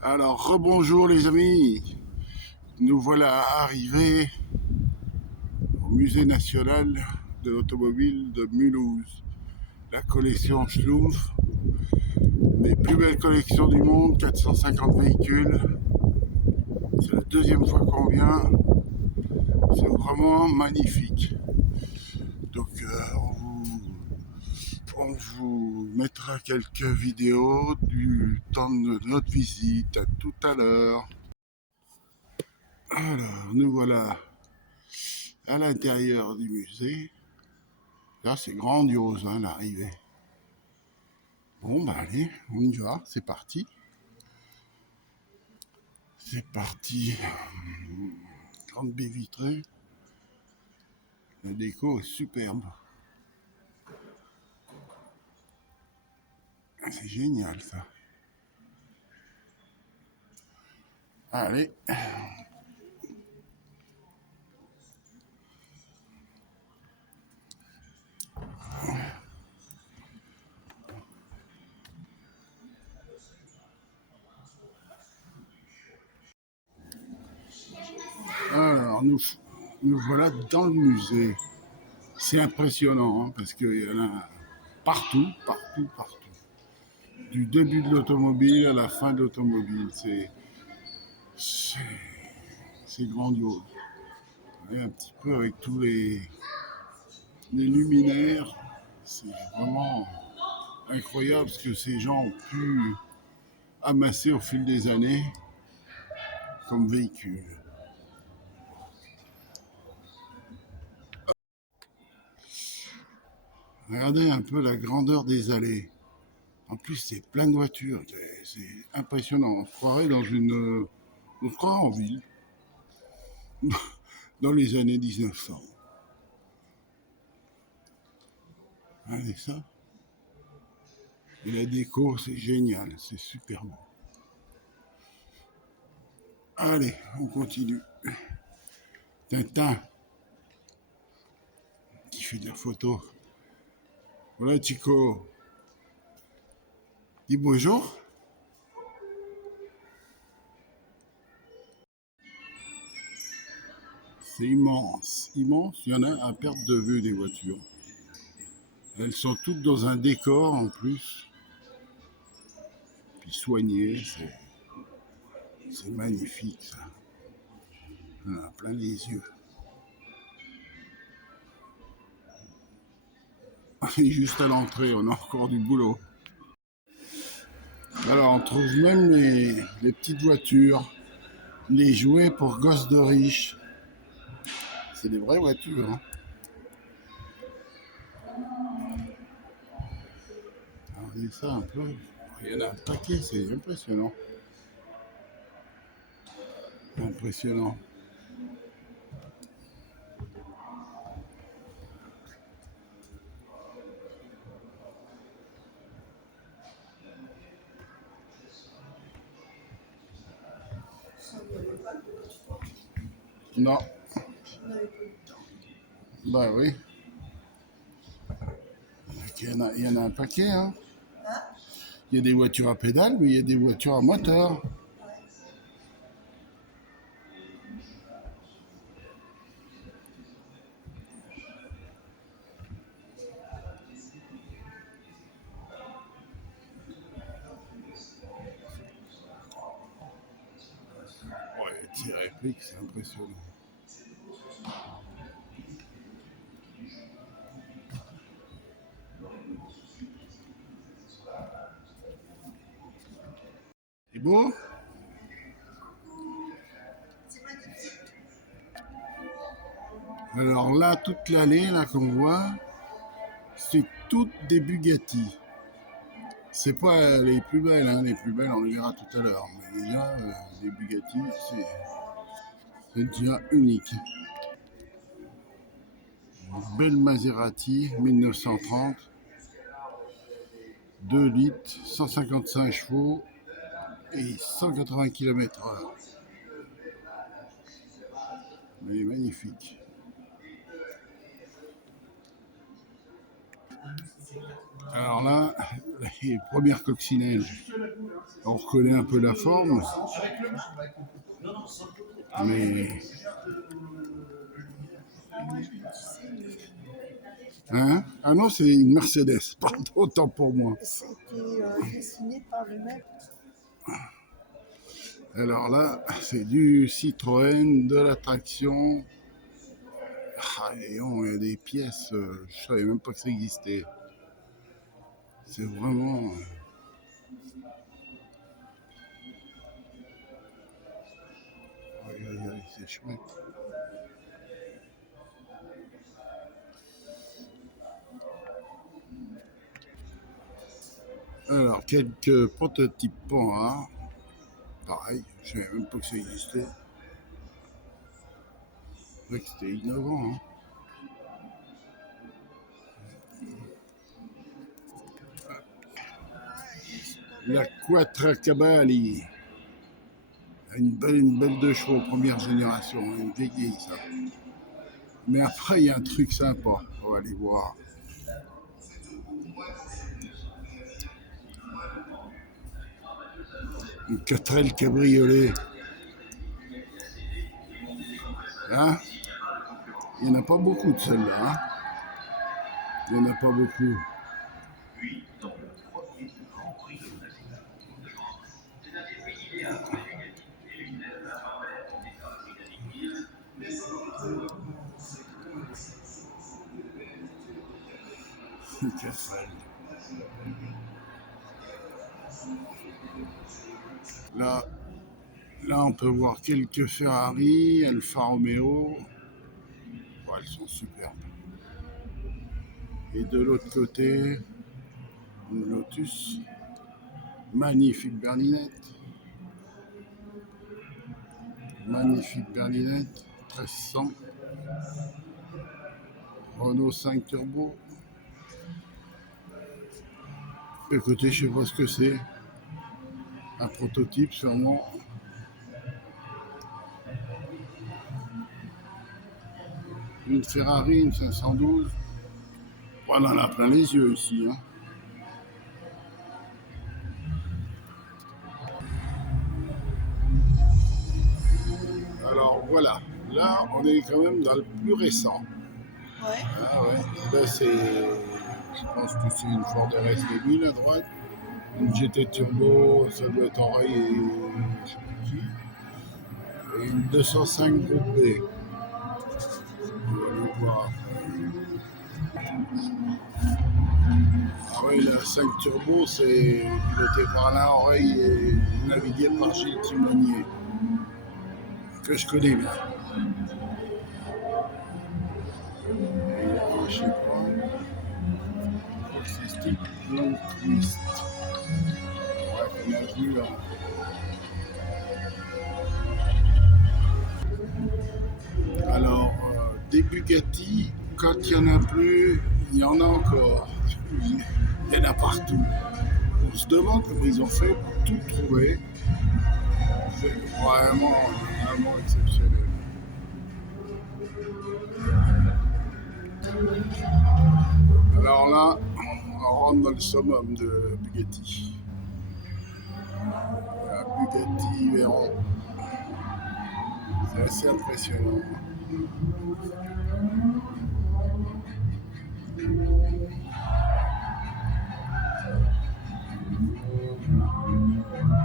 Alors, rebonjour les amis, nous voilà arrivés au Musée national de l'automobile de Mulhouse. La collection Schlumpf, les plus belles collections du monde, 450 véhicules. C'est la deuxième fois qu'on vient, c'est vraiment magnifique. Donc on vous mettra quelques vidéos du temps de notre visite. À tout à l'heure. Alors, nous voilà à l'intérieur du musée. Là, c'est grandiose, hein, l'arrivée. Bon, bah allez, on y va, c'est parti. C'est parti. Grande baie vitrée. La déco est superbe. Ah, c'est génial, ça. Allez. Alors, nous voilà dans le musée. C'est impressionnant, hein, parce qu'il y en a partout, partout, partout. Du début de l'automobile à la fin de l'automobile. C'est grandiose. Et un petit peu avec tous les luminaires. C'est vraiment incroyable ce que ces gens ont pu amasser au fil des années comme véhicule. Regardez un peu la grandeur des allées. En plus, c'est plein de voitures. C'est impressionnant. On se croirait on se croirait en ville, dans les années 1900. Regardez ça. Et la déco, c'est génial. C'est super beau. Allez, on continue. Tintin, qui fait de la photo. Voilà, Chico. Dis bonjour. C'est immense, immense. Il y en a à perte de vue des voitures. Elles sont toutes dans un décor en plus, puis soignées. C'est magnifique ça. On a plein les yeux. Et juste à l'entrée, on a encore du boulot. Alors on trouve même les petites voitures, les jouets pour gosses de riches. C'est des vraies voitures, hein. Regardez ça un peu. Il y en a un paquet, c'est impressionnant. Impressionnant. Non. Bah oui. Il y en a un paquet, hein. Il y a des voitures à pédales, mais il y a des voitures à moteur. Ouais, ces répliques, c'est impressionnant. C'est beau. Alors là, toute l'allée là qu'on voit, c'est toutes des Bugatti. C'est pas les plus belles, hein. Les plus belles on les verra tout à l'heure. Mais déjà, les Bugatti, c'est déjà unique. Une belle Maserati 1930, 2 litres, 155 chevaux et 180 km/h. Elle est magnifique. Alors là, les premières coccinelles, on reconnaît un peu la forme, mais Moi, je me disais, hein? Ah non, c'est une Mercedes, pardon, autant pour moi. c'était dessiné par le même. Alors là, c'est du Citroën, de la traction. Ah, et on, il y a des pièces, je savais même pas que ça existait. C'est vraiment. Aïe, aïe, aïe, c'est chouette. Alors, quelques prototypes Panhard. Pareil, je savais même pas que ça existait. C'est vrai que c'était innovant, hein. La Quattrocabali. Une belle deux chevaux, première génération, une vieille ça. Mais après, il y a un truc sympa, on va aller voir. Une 4L cabriolet. Hein? Il n'y en a pas beaucoup de celles-là. Hein? Il n'y en a pas beaucoup. Une 4L. Là, là, on peut voir quelques Ferrari, Alfa Romeo. Oh, elles sont superbes. Et de l'autre côté, une Lotus. Magnifique berlinette. Magnifique berlinette. 1300. Renault 5 Turbo. Écoutez, je sais pas ce que c'est. Un prototype sûrement. Une Ferrari, une 512. Voilà, on en a plein les yeux ici. Hein. Alors voilà, là on est quand même dans le plus récent. Ouais. Ah ouais, là c'est, je pense que c'est une Ford RS 2000 à droite, une GT Turbo, ça doit être enrayé, je sais plus qui, et une 205 groupe B. On va aller voir. Ah oui, la 5 Turbo, c'est piloté par Alain Oreille et navigué par Gilles Timonier, que je connais bien. Et là, je sais pas, c'est Stick Long Twist. Ouais, on a vu là. Alors, des Bugatti, quand il n'y en a plus, il y en a encore. Il y en a partout. On se demande comment ils ont fait pour tout trouver. C'est vraiment, vraiment exceptionnel. Alors là, on rentre dans le summum de Bugatti. La Bugatti Veyron. C'est assez impressionnant.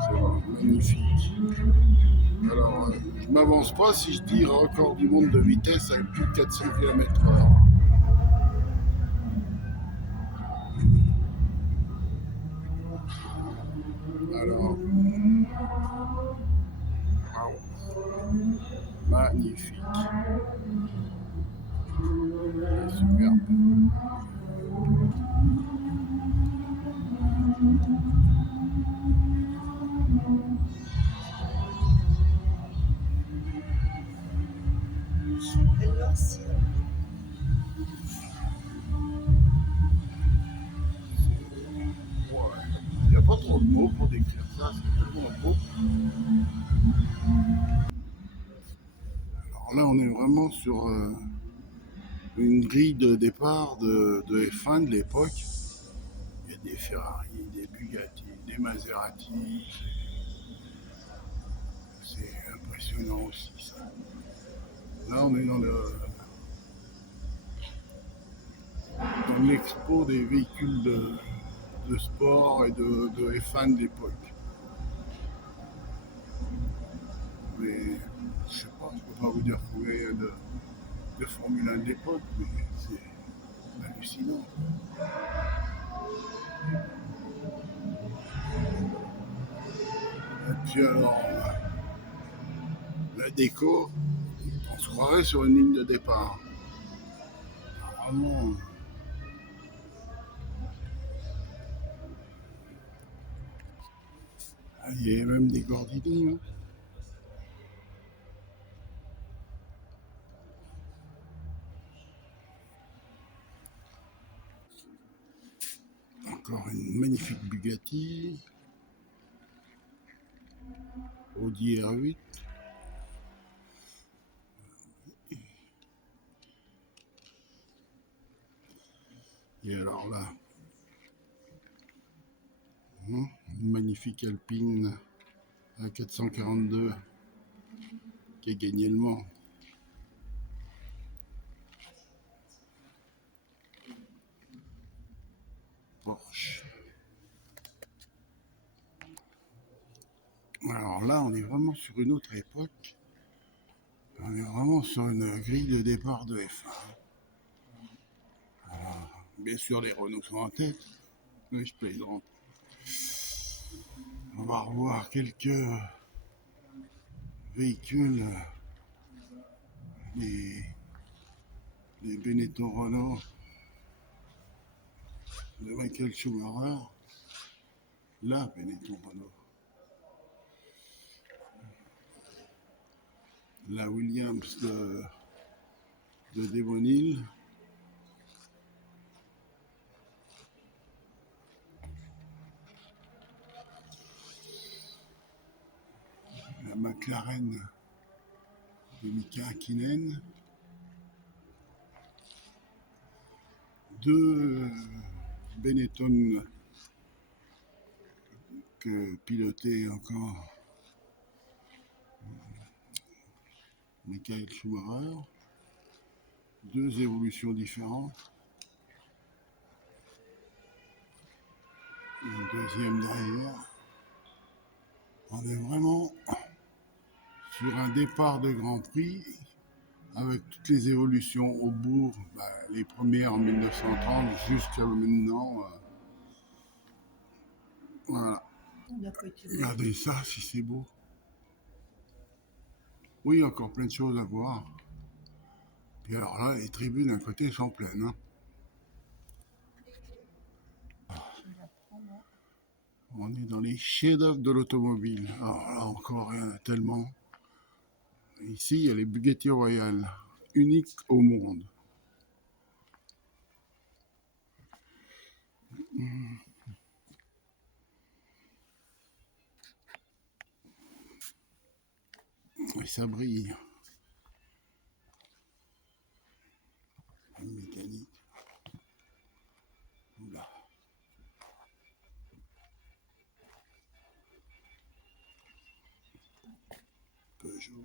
C'est magnifique. Alors, je ne m'avance pas si je dis record du monde de vitesse avec plus de 400 km/h. Alors, wow, magnifique. Superbe. Elle lance. Ouais. Il n'y a pas trop de mots pour décrire ça, c'est tellement beau. Alors là, on est vraiment sur une grille de départ de F1 de l'époque. Il y a des Ferrari, des Bugatti, des Maserati. C'est impressionnant aussi ça. Là, on est dans l'expo des véhicules de sport et de F1 de l'époque. Mais je sais pas, je peux pas vous dire combien il y a de Formule 1 de l'époque, mais c'est hallucinant. Et puis alors, la déco, on se croirait sur une ligne de départ. Vraiment. Ah, il y a même des gordidons. Hein. Encore une magnifique Bugatti. Audi R8. Et alors là, une magnifique Alpine A442 qui a gagné le Mans. Porsche. Alors là, on est vraiment sur une autre époque. On est vraiment sur une grille de départ de F1. Alors, bien sûr, les Renault sont en tête. Mais je plaisante. On va revoir quelques véhicules, les Benetton Renault de Michael Schumacher. La Benetton Renault. La Williams de Devon Hill. La McLaren de Mika Hakkinen. Deux Benetton que pilotait encore Michael Schumacher. Deux évolutions différentes. Une deuxième derrière. On est vraiment sur un départ de Grand Prix avec toutes les évolutions au bout, les premières en 1930 jusqu'à maintenant. Voilà. Regardez ça, si c'est beau. Oui, encore plein de choses à voir. Et alors là, les tribunes à côté sont pleines. Hein. On est dans les chefs-d'œuvre de l'automobile. Alors là encore, il y en a tellement. Ici, il y a les Bugatti Royale, uniques au monde. Et ça brille. Une mécanique. Oula. Peugeot.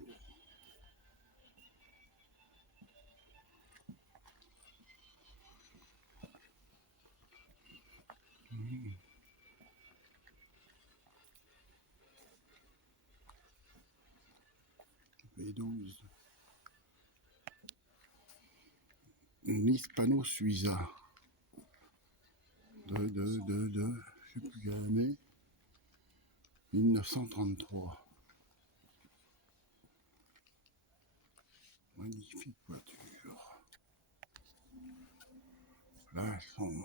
V12. Une Hispano Suiza. Je sais plus quelle année. 1933. Magnifique voiture. Là, elles sont...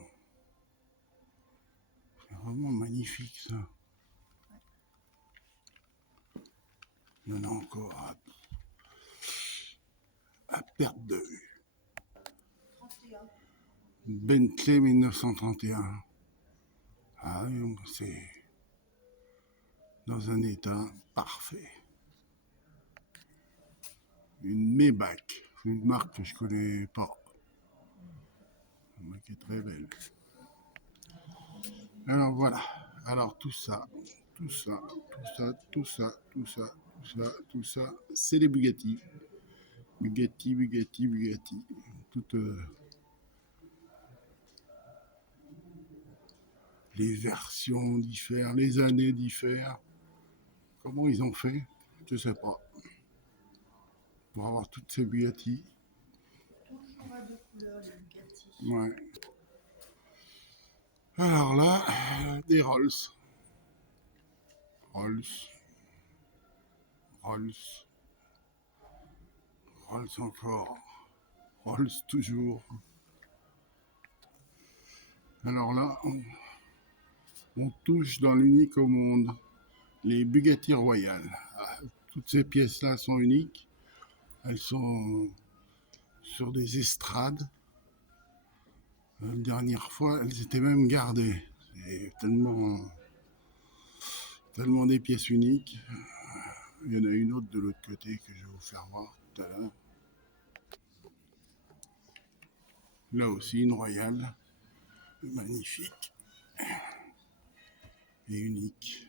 C'est vraiment magnifique ça. Il y en a encore à perte de vue. Bentley 1931. Ah oui, c'est dans un état parfait. Une Maybach, une marque que je connais pas. qui est très belle. Alors voilà. Alors tout ça, tout ça, tout ça, tout ça, tout ça, tout ça, tout ça, c'est les Bugatti. Bugatti, Bugatti, Bugatti. Toutes les versions diffèrent, les années diffèrent. Comment ils ont fait? Je sais pas. Pour avoir toutes ces Bugatti. Toujours à deux couleurs, les Bugatti. Ouais. Alors là, des Rolls. Rolls. Rolls. Rolls encore. Rolls toujours. Alors là, on touche dans l'unique au monde. Les Bugatti Royales. Toutes ces pièces-là sont uniques. Elles sont sur des estrades. La dernière fois, elles étaient même gardées. C'est tellement des pièces uniques. Il y en a une autre de l'autre côté que je vais vous faire voir tout à l'heure. Là aussi, une royale. Magnifique. Et unique.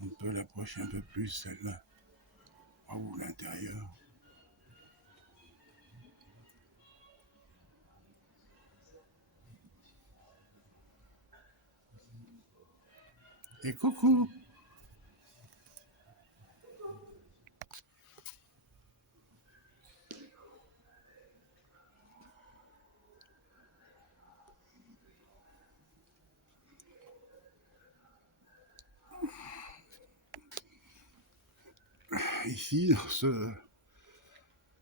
On peut l'approcher un peu plus, celle-là. Oh, l'intérieur. Et coucou! Ici,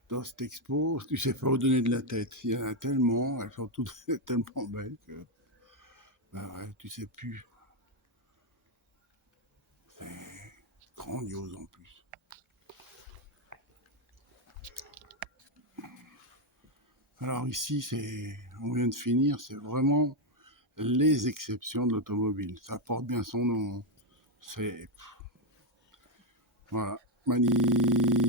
dans cette expo, tu sais pas où donner de la tête. Il y en a tellement, elles sont toutes tellement belles que bah ouais, tu sais plus. C'est grandiose en plus. Alors ici, on vient de finir, c'est vraiment les exceptions de l'automobile. Ça porte bien son nom. C'est voilà, magnifique.